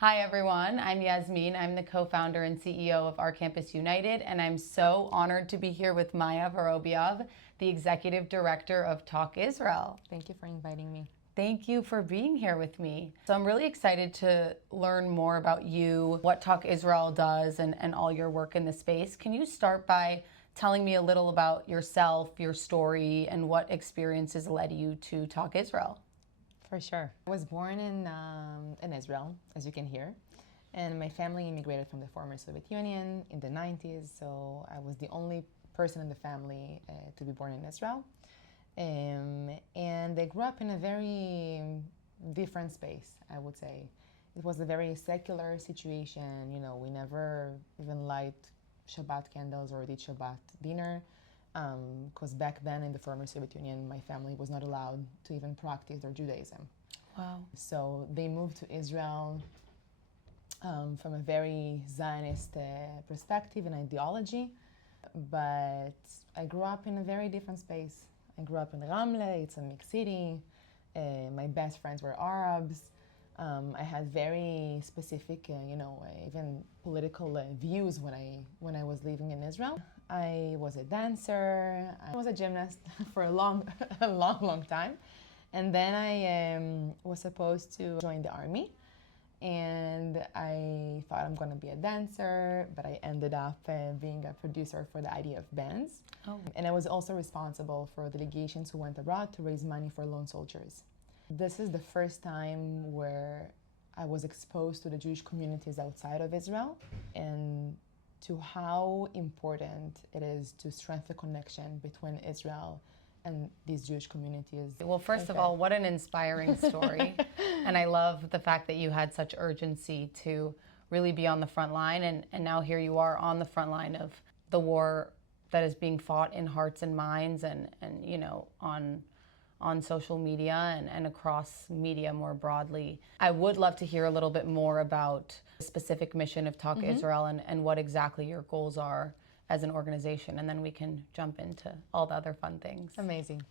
Hi everyone, I'm Yasmin. I'm the co-founder and CEO of Our Campus United, and I'm so honored to be here with Maya Vorobyov, the Executive Director of Talk Israel. Thank you for inviting me. Thank you for being here with me. So I'm really excited to learn more about you, what Talk Israel does, and all your work in the space. Can you start by telling me a little about yourself, your story, and what experiences led you to Talk Israel? For sure. I was born in Israel, as you can hear, and my family immigrated from the former Soviet Union in the 90s, so I was the only person in the family to be born in Israel. And I grew up in a very different space, I would say. It was a very secular situation. You know, we never even light Shabbat candles or did Shabbat dinner, because back then in the former Soviet Union, my family was not allowed to even practice their Judaism. Wow. So they moved to Israel from a very Zionist perspective and ideology, but I grew up in a very different space. I grew up in Ramle, it's a mixed city. My best friends were Arabs. I had very specific, even political views when I was living in Israel. I was a dancer. I was a gymnast for a long time, and then I was supposed to join the army, and I thought I'm going to be a dancer, but I ended up being a producer for the IDF bands. Oh. And I was also responsible for delegations who went abroad to raise money for lone soldiers. This is the first time where I was exposed to the Jewish communities outside of Israel and to how important it is to strengthen the connection between Israel and these Jewish communities. Well, first of all, what an inspiring story. And I love the fact that you had such urgency to really be on the front line. And now here you are on the front line of the war that is being fought in hearts and minds and on social media and across media more broadly. I would love to hear a little bit more about the specific mission of Talk Israel and what exactly your goals are as an organization, and then we can jump into all the other fun things. Amazing.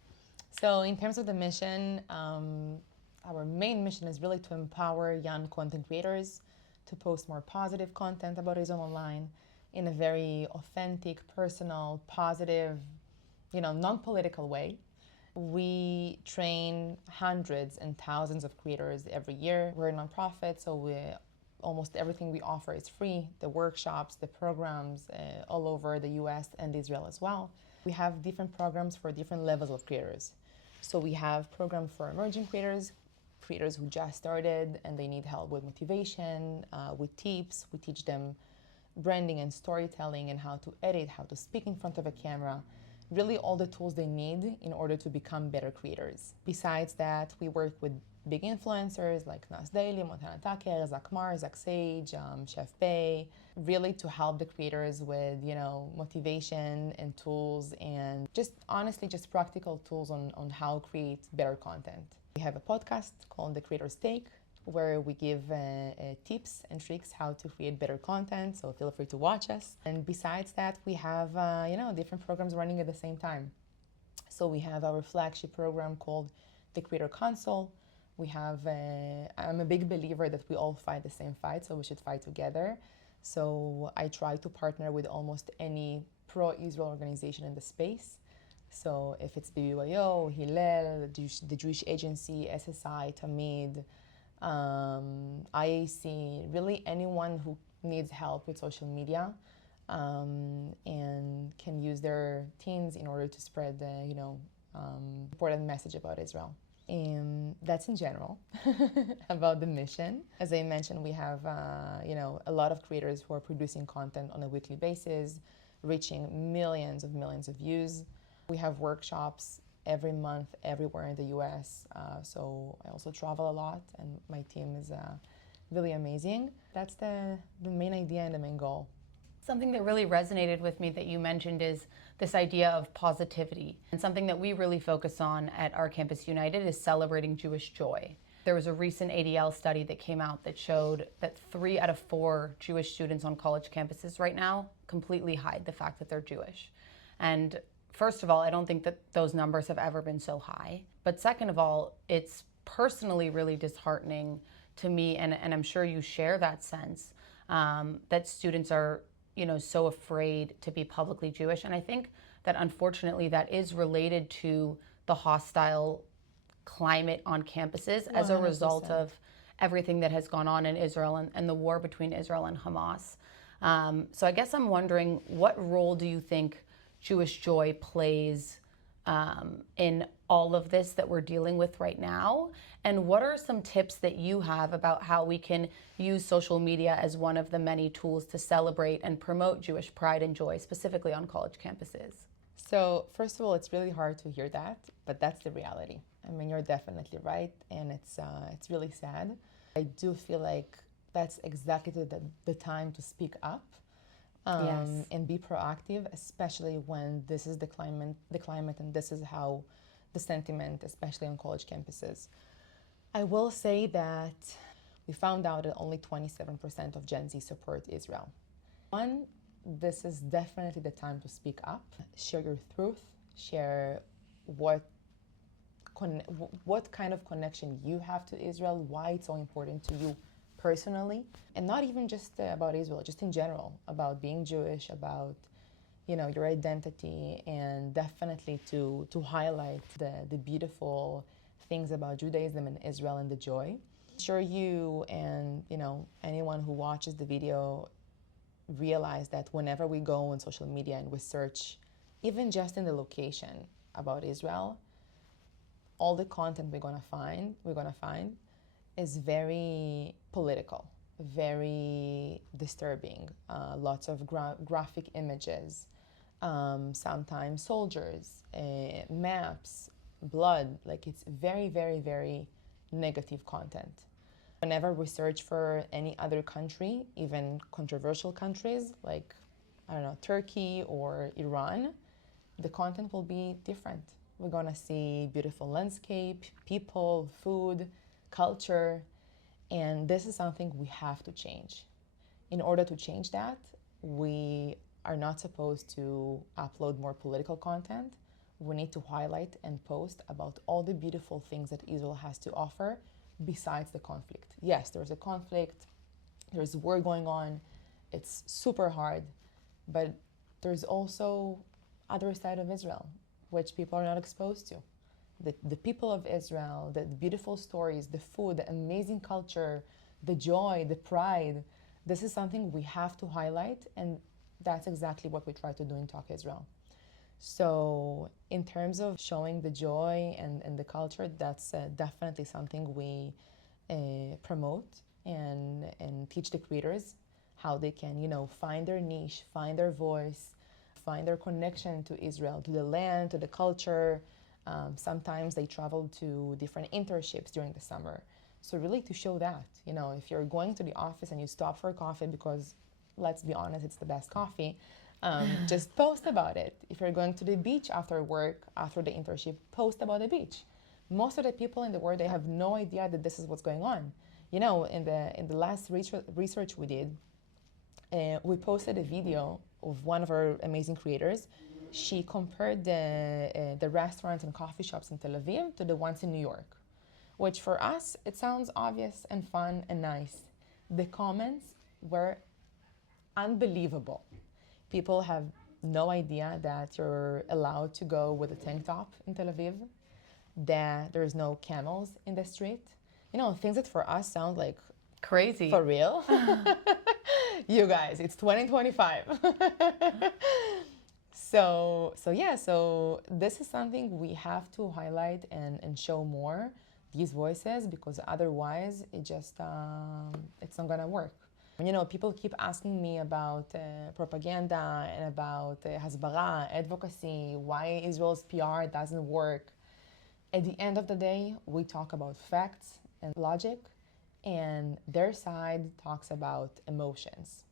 So in terms of the mission, our main mission is really to empower young content creators to post more positive content about Israel online in a very authentic, personal, positive, non-political way. We train hundreds and thousands of creators every year. We're a nonprofit, so almost everything we offer is free. The workshops, the programs all over the US and Israel as well. We have different programs for different levels of creators. So we have programs for emerging creators who just started and they need help with motivation, with tips. We teach them branding and storytelling and how to edit, how to speak in front of a camera. Really all the tools they need in order to become better creators. Besides that, we work with big influencers like Nas Daily, Montana Tucker, Zach Mar, Zach Sage, Chef Bay, really to help the creators with, motivation and tools and just practical tools on how to create better content. We have a podcast called The Creator's Take, where we give tips and tricks how to create better content, so feel free to watch us. And besides that, we have different programs running at the same time. So we have our flagship program called the Creator Council. We have, I'm a big believer that we all fight the same fight, so we should fight together. So I try to partner with almost any pro-Israel organization in the space. So if it's BBYO, Hillel, the Jewish Agency, SSI, Tamid, IAC, really anyone who needs help with social media and can use their teens in order to spread the important message about Israel. That's in general about the mission. As I mentioned, we have a lot of creators who are producing content on a weekly basis, reaching millions of views. We have workshops every month, everywhere in the US. So I also travel a lot and my team is really amazing. That's the main idea and the main goal. Something that really resonated with me that you mentioned is this idea of positivity. And something that we really focus on at Our Campus United is celebrating Jewish joy. There was a recent ADL study that came out that showed that 3 out of 4 Jewish students on college campuses right now completely hide the fact that they're Jewish. And first of all, I don't think that those numbers have ever been so high. But second of all, it's personally really disheartening to me, and I'm sure you share that sense, that students are, so afraid to be publicly Jewish. And I think that unfortunately that is related to the hostile climate on campuses as a result 100%. of everything that has gone on in Israel and the war between Israel and Hamas. So I guess I'm wondering, what role do you think Jewish Joy plays in all of this that we're dealing with right now? And what are some tips that you have about how we can use social media as one of the many tools to celebrate and promote Jewish pride and joy, specifically on college campuses? So, first of all, it's really hard to hear that, but that's the reality. I mean, you're definitely right, and it's really sad. I do feel like that's exactly the time to speak up, Yes. and be proactive, especially when this is the climate, and this is how the sentiment, especially on college campuses. I will say that we found out that only 27% of Gen Z support Israel. One, this is definitely the time to speak up, share your truth, share what kind of connection you have to Israel, why it's so important to you personally, and not even just about Israel, just in general, about being Jewish, about your identity, and definitely to highlight the beautiful things about Judaism and Israel and the joy. I'm sure you and anyone who watches the video realize that whenever we go on social media and we search, even just in the location about Israel, all the content we're gonna find is very political, very disturbing. Lots of graphic images, sometimes soldiers, maps, blood. Like, it's very, very, very negative content. Whenever we search for any other country, even controversial countries like, I don't know, Turkey or Iran, the content will be different. We're gonna see beautiful landscape, people, food, culture, and this is something we have to change. In order to change that, we are not supposed to upload more political content. We need to highlight and post about all the beautiful things that Israel has to offer besides the conflict. Yes, there's a conflict, there's war going on, it's super hard, but there's also other side of Israel, which people are not exposed to. The people of Israel, the beautiful stories, the food, the amazing culture, the joy, the pride. This is something we have to highlight, and that's exactly what we try to do in Talk Israel. So in terms of showing the joy and the culture, that's definitely something we promote and teach the creators how they can, find their niche, find their voice, find their connection to Israel, to the land, to the culture. Sometimes they travel to different internships during the summer. So really to show that, if you're going to the office and you stop for coffee because, let's be honest, it's the best coffee, just post about it. If you're going to the beach after work, after the internship, post about the beach. Most of the people in the world, they have no idea that this is what's going on. In the last research we did, we posted a video of one of our amazing creators. She compared the restaurants and coffee shops in Tel Aviv to the ones in New York, which for us, it sounds obvious and fun and nice. The comments were unbelievable. People have no idea that you're allowed to go with a tank top in Tel Aviv, that there's no camels in the street. Things that for us sound like Crazy. for real. You guys, it's 2025. So this is something we have to highlight and show more, these voices, because otherwise it's not gonna work. People keep asking me about propaganda and about hasbara, advocacy, why Israel's PR doesn't work. At the end of the day, we talk about facts and logic, and their side talks about emotions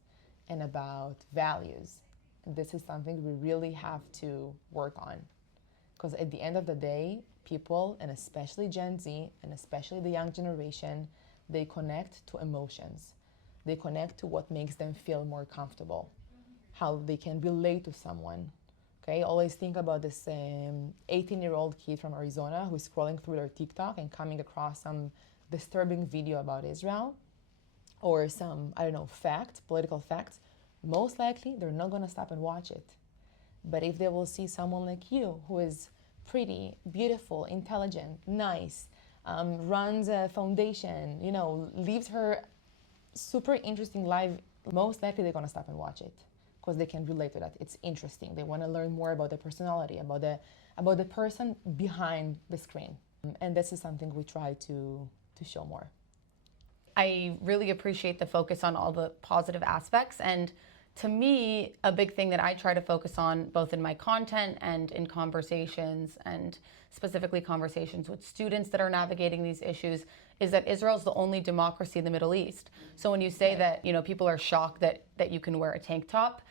and about values. This is something we really have to work on, because at the end of the day, people, and especially Gen Z, and especially the young generation, they connect to emotions. They connect to what makes them feel more comfortable, how they can relate to someone. Okay, always think about this 18-year-old kid from Arizona who's scrolling through their TikTok and coming across some disturbing video about Israel or some, I don't know, fact, political facts, most likely they're not going to stop and watch it. But if they will see someone like you who is pretty, beautiful, intelligent, nice, runs a foundation, lives her super interesting life, most likely they're going to stop and watch it because they can relate to that. It's interesting. They want to learn more about the personality, about the person behind the screen. And this is something we try to show more. I really appreciate the focus on all the positive aspects. And to me, a big thing that I try to focus on both in my content and in conversations, and specifically conversations with students that are navigating these issues, is that Israel's the only democracy in the Middle East. So when you say that, people are shocked that you can wear a tank top,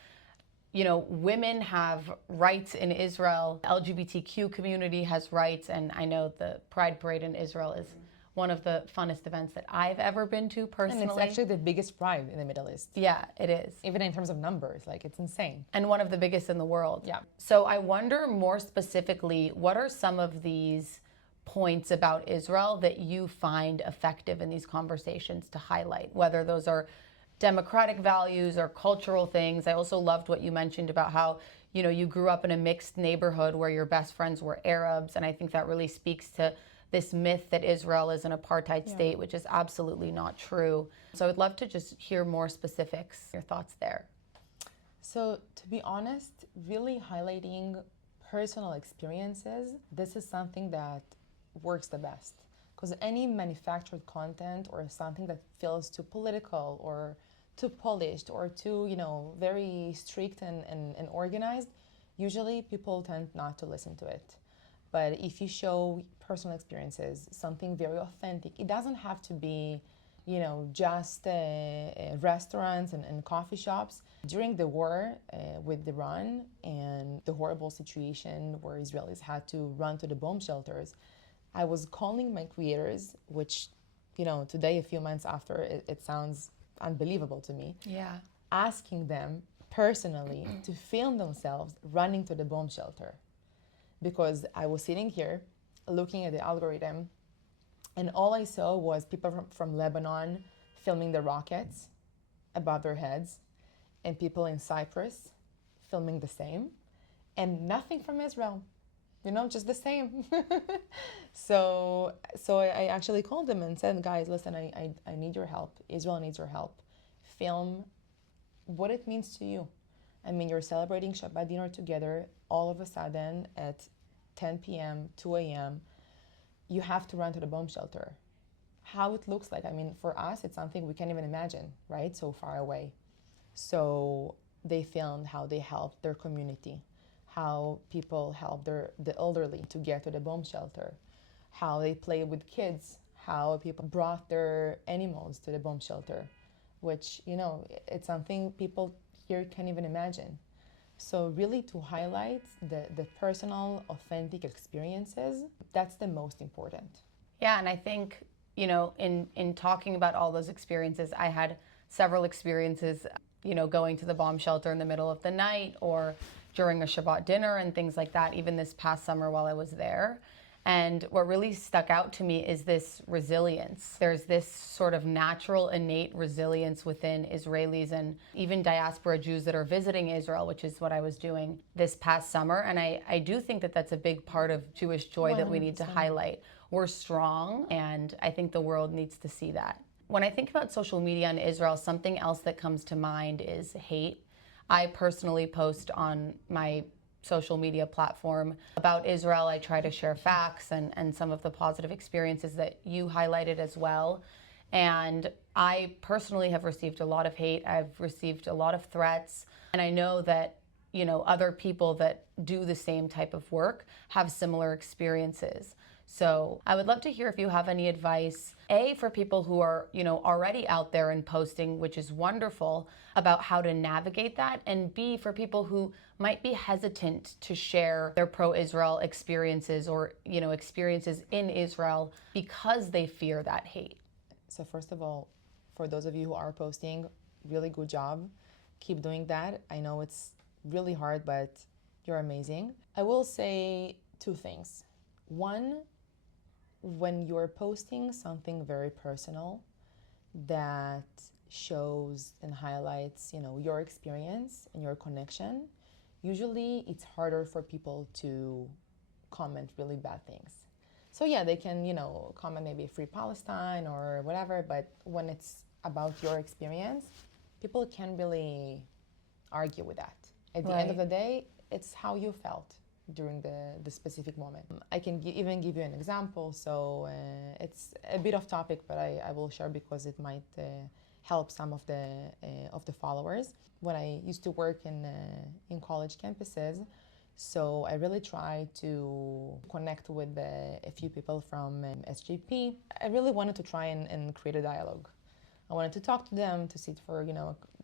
women have rights in Israel, LGBTQ community has rights, and I know the Pride Parade in Israel is one of the funnest events that I've ever been to personally. And it's actually the biggest pride in the Middle East. Yeah, it is. Even in terms of numbers, it's insane. And one of the biggest in the world. Yeah. So I wonder more specifically, what are some of these points about Israel that you find effective in these conversations to highlight, whether those are democratic values or cultural things? I also loved what you mentioned about how, you grew up in a mixed neighborhood where your best friends were Arabs. And I think that really speaks to this myth that Israel is an apartheid state, which is absolutely not true. So I'd love to just hear more specifics, your thoughts there. So to be honest, really highlighting personal experiences, this is something that works the best. Because any manufactured content or something that feels too political or too polished or too, very strict and organized, usually people tend not to listen to it. But if you show personal experiences, something very authentic, it doesn't have to be, just restaurants and coffee shops. During the war with Iran and the horrible situation where Israelis had to run to the bomb shelters, I was calling my creators, which, today, a few months after, it sounds unbelievable to me. Yeah. Asking them personally to film themselves running to the bomb shelter. Because I was sitting here looking at the algorithm, and all I saw was people from Lebanon filming the rockets above their heads, and people in Cyprus filming the same, and nothing from Israel, just the same. So I actually called them and said, guys, listen, I need your help. Israel needs your help. Film what it means to you. I mean, you're celebrating Shabbat dinner together. All of a sudden, at 10 p.m., 2 a.m., you have to run to the bomb shelter. How it looks like, I mean, for us, it's something we can't even imagine, right? So far away. So they filmed how they helped their community, how people help the elderly to get to the bomb shelter, how they play with kids, how people brought their animals to the bomb shelter, which, it's something people here can't even imagine. So really to highlight the personal, authentic experiences, that's the most important. Yeah, and I think, in talking about all those experiences, I had several experiences, going to the bomb shelter in the middle of the night or during a Shabbat dinner and things like that, even this past summer while I was there. And what really stuck out to me is this resilience. There's this sort of natural, innate resilience within Israelis and even diaspora Jews that are visiting Israel, which is what I was doing this past summer. And I do think that that's a big part of Jewish joy 100%. That we need to highlight. We're strong, and I think the world needs to see that. When I think about social media in Israel, something else that comes to mind is hate. I personally post on my social media platform about Israel. I try to share facts and some of the positive experiences that you highlighted as well. And I personally have received a lot of hate. I've received a lot of threats. And I know that, other people that do the same type of work have similar experiences. So I would love to hear if you have any advice, A, for people who are, already out there and posting, which is wonderful, about how to navigate that, and B, for people who might be hesitant to share their pro-Israel experiences or, experiences in Israel because they fear that hate. So first of all, for those of you who are posting, really good job. Keep doing that. I know it's really hard, but you're amazing. I will say two things. One, when you're posting something very personal that shows and highlights, your experience and your connection, usually it's harder for people to comment really bad things. So yeah, they can, comment maybe Free Palestine or whatever, but when it's about your experience, people can't really argue with that. At the end of the day, it's how you felt during the specific moment. I can even give you an example. So it's a bit off topic, but I will share because it might help some of the followers. When I used to work in college campuses, so I really tried to connect with a few people from SJP. I really wanted to try and create a dialogue. I wanted to talk to them, to sit for,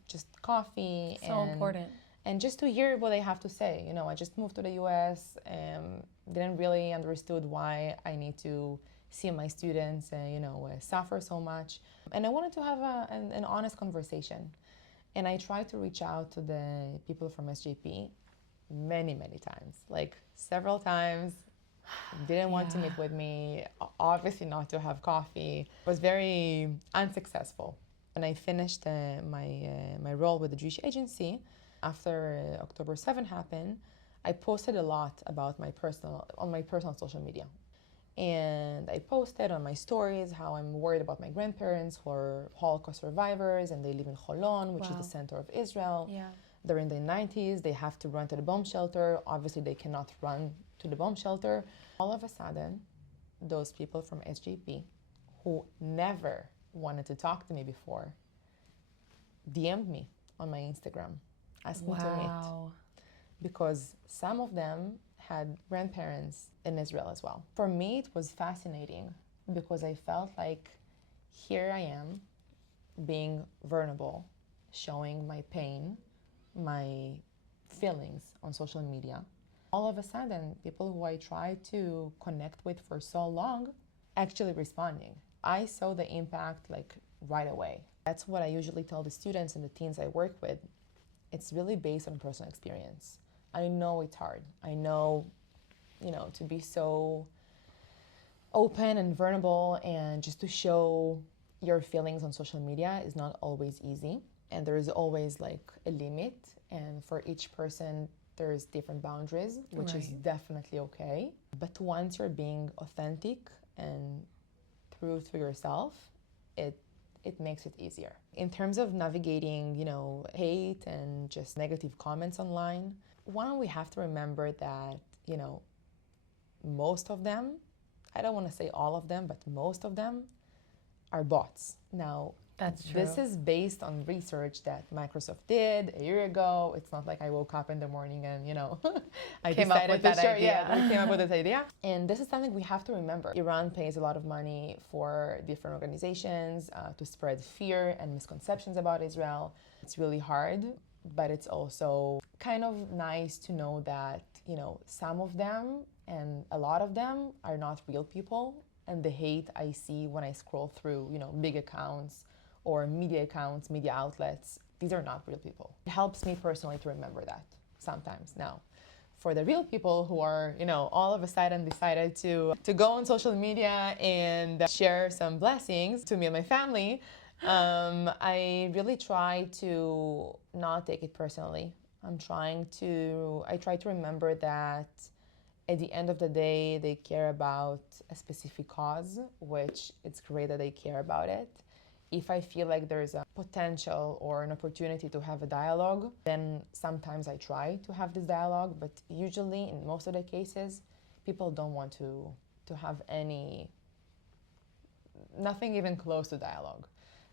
just coffee. So important. And just to hear what they have to say. I just moved to the US and didn't really understood why I need to see my students, suffer so much. And I wanted to have an honest conversation. And I tried to reach out to the people from SJP many, many times, like several times. Didn't want to meet with me, obviously not to have coffee. Was very unsuccessful. When I finished my role with the Jewish Agency, after October 7 happened, I posted a lot about on my personal social media. And I posted on my stories how I'm worried about my grandparents who are Holocaust survivors and they live in Holon, which is the center of Israel. Yeah. They're in their 90s, they have to run to the bomb shelter. Obviously, they cannot run to the bomb shelter. All of a sudden, those people from SJP who never wanted to talk to me before DM'd me on my Instagram, asked me to meet. Because some of them had grandparents in Israel as well. For me, it was fascinating because I felt like here I am being vulnerable, showing my pain, my feelings on social media. All of a sudden, people who I tried to connect with for so long actually responding. I saw the impact like right away. That's what I usually tell the students and the teens I work with. It's really based on personal experience. I know it's hard. I know, to be so open and vulnerable and just to show your feelings on social media is not always easy. And there is always like a limit. And for each person, there's different boundaries, which is definitely okay. But once you're being authentic and true to yourself, it makes it easier. In terms of navigating, hate and just negative comments online, one, we have to remember that, most of them, I don't want to say all of them, but most of them are bots. Now, that's true. This is based on research that Microsoft did a year ago. It's not like I woke up in the morning and, I came up with that idea. Yeah, we came up with this idea. And this is something we have to remember. Iran pays a lot of money for different organizations to spread fear and misconceptions about Israel. It's really hard, but it's also kind of nice to know that, some of them and a lot of them are not real people. And the hate I see when I scroll through, big accounts or media accounts, media outlets, these are not real people. It helps me personally to remember that sometimes. Now, for the real people who are, all of a sudden decided to go on social media and share some blessings to me and my family, I really try to not take it personally. I try to remember that at the end of the day, they care about a specific cause, which it's great that they care about it. If I feel like there's a potential or an opportunity to have a dialogue, then sometimes I try to have this dialogue, but usually in most of the cases, people don't want to have nothing even close to dialogue.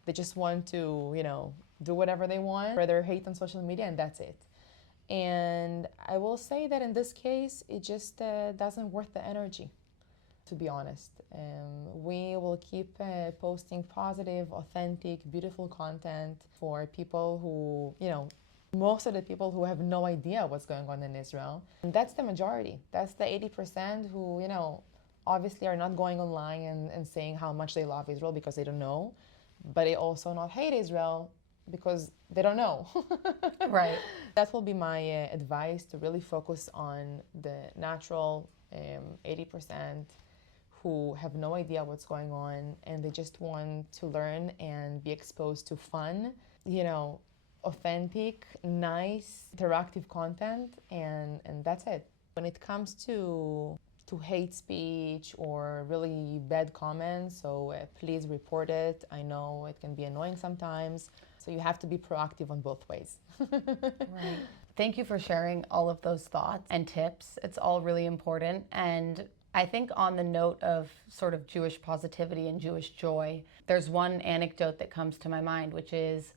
They just want to, do whatever they want, rather hate on social media, and that's it. And I will say that in this case, it just doesn't worth the energy, to be honest. We will keep posting positive, authentic, beautiful content for people who, most of the people who have no idea what's going on in Israel. And that's the majority. That's the 80% who, obviously are not going online and saying how much they love Israel because they don't know. But they also not hate Israel because they don't know. Right. That will be my advice, to really focus on the natural 80% who have no idea what's going on and they just want to learn and be exposed to fun, authentic, nice, interactive content, and that's it. When it comes to hate speech or really bad comments, so please report it. I know it can be annoying sometimes, so you have to be proactive on both ways. Right. Thank you for sharing all of those thoughts and tips. It's all really important. And I think on the note of sort of Jewish positivity and Jewish joy, there's one anecdote that comes to my mind, which is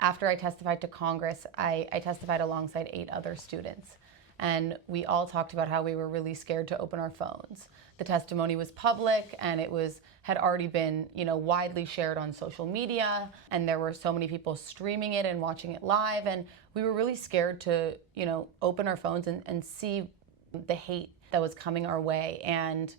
after I testified to Congress, I testified alongside 8 other students. And we all talked about how we were really scared to open our phones. The testimony was public and it had already been, widely shared on social media, and there were so many people streaming it and watching it live, and we were really scared to, open our phones and see the hate that was coming our way. And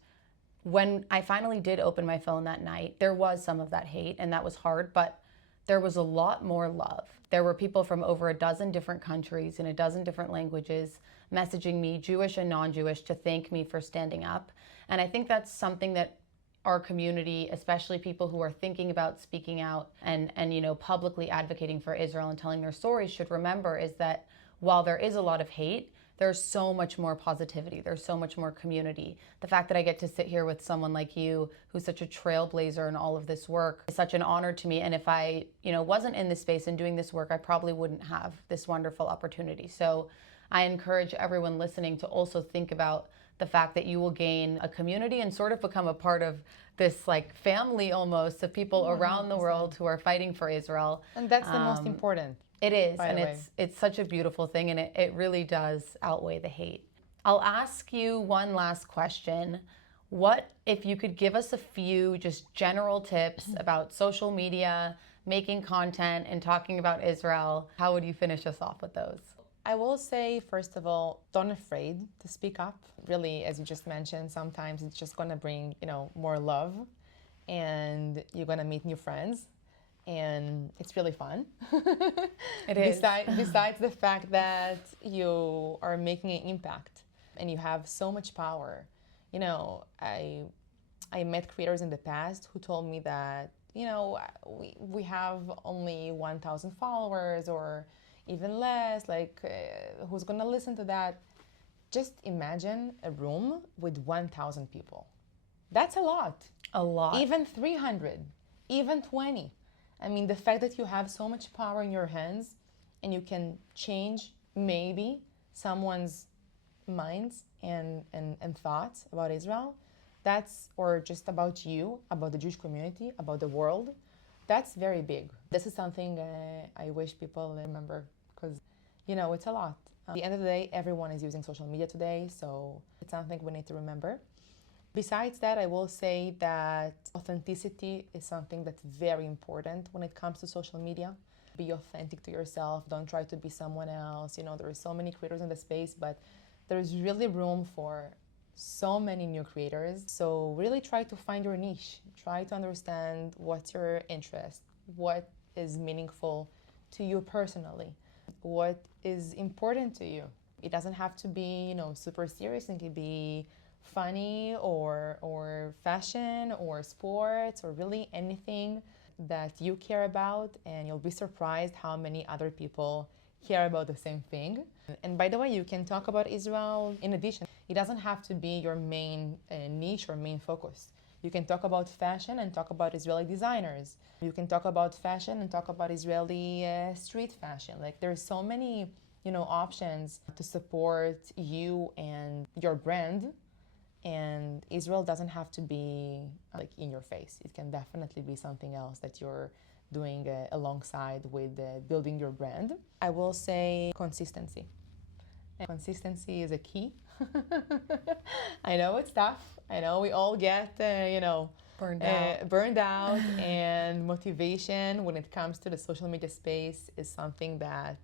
when I finally did open my phone that night, there was some of that hate, and that was hard, but there was a lot more love. There were people from over a dozen different countries in a dozen different languages messaging me, Jewish and non-Jewish, to thank me for standing up. And I think that's something that our community, especially people who are thinking about speaking out and publicly advocating for Israel and telling their stories, should remember is that while there is a lot of hate, there's so much more positivity. There's so much more community. The fact that I get to sit here with someone like you, who's such a trailblazer in all of this work, is such an honor to me. And if I, wasn't in this space and doing this work, I probably wouldn't have this wonderful opportunity. So I encourage everyone listening to also think about the fact that you will gain a community and sort of become a part of this family almost of people around the world who are fighting for Israel. And that's the most important. It is, and it's such a beautiful thing, and it really does outweigh the hate. I'll ask you one last question. What if you could give us a few just general tips about social media, making content, and talking about Israel? How would you finish us off with those? I will say, first of all, don't afraid to speak up. Really, as you just mentioned, sometimes it's just going to bring, more love, and you're going to meet new friends, and it's really fun. It is. Besides the fact that you are making an impact and you have so much power. I met creators in the past who told me that, we have only 1,000 followers or even less, who's gonna listen to that? Just imagine a room with 1,000 people. That's a lot. A lot. Even 300, even 20. I mean, the fact that you have so much power in your hands and you can change maybe someone's minds and thoughts about Israel, or just about you, about the Jewish community, about the world, that's very big. This is something I wish people remember because, it's a lot. At the end of the day, everyone is using social media today, so it's something we need to remember. Besides that, I will say that authenticity is something that's very important when it comes to social media. Be authentic to yourself. Don't try to be someone else. There are so many creators in the space, but there's really room for so many new creators. So really try to find your niche. Try to understand what's your interest, what is meaningful to you personally, what is important to you. It doesn't have to be, super serious. It can be funny or fashion or sports or really anything that you care about, and you'll be surprised how many other people care about the same thing. And by the way, you can talk about Israel in addition. It doesn't have to be your main niche or main focus. You can talk about fashion and talk about Israeli designers. You can talk about fashion and talk about Israeli street fashion. There's so many, options to support you and your brand. And Israel doesn't have to be in your face. It can definitely be something else that you're doing alongside with building your brand. I will say consistency. And consistency is a key. I know it's tough. I know we all get, burned out, and motivation when it comes to the social media space is something that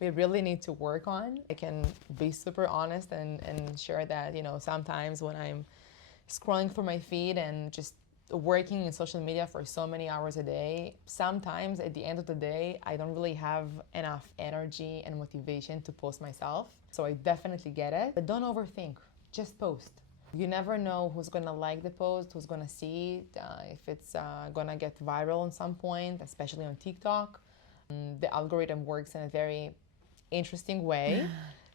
we really need to work on. I can be super honest and share that, sometimes when I'm scrolling through my feed and just working in social media for so many hours a day, sometimes at the end of the day, I don't really have enough energy and motivation to post myself. So I definitely get it. But don't overthink. Just post. You never know who's going to like the post, who's going to see it, if it's going to get viral at some point, especially on TikTok. The algorithm works in a very interesting way.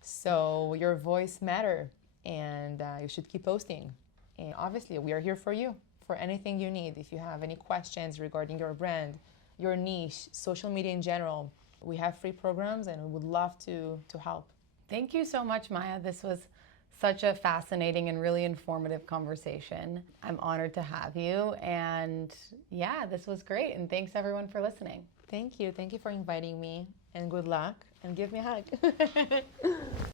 So your voice matter, and you should keep posting. And obviously, we are here for you, for anything you need. If you have any questions regarding your brand, your niche, social media in general, we have free programs and we would love to help. Thank you so much, Maya. This was such a fascinating and really informative conversation. I'm honored to have you. And yeah, this was great. And thanks everyone for listening. Thank you. Thank you for inviting me, and good luck, and give me a hug.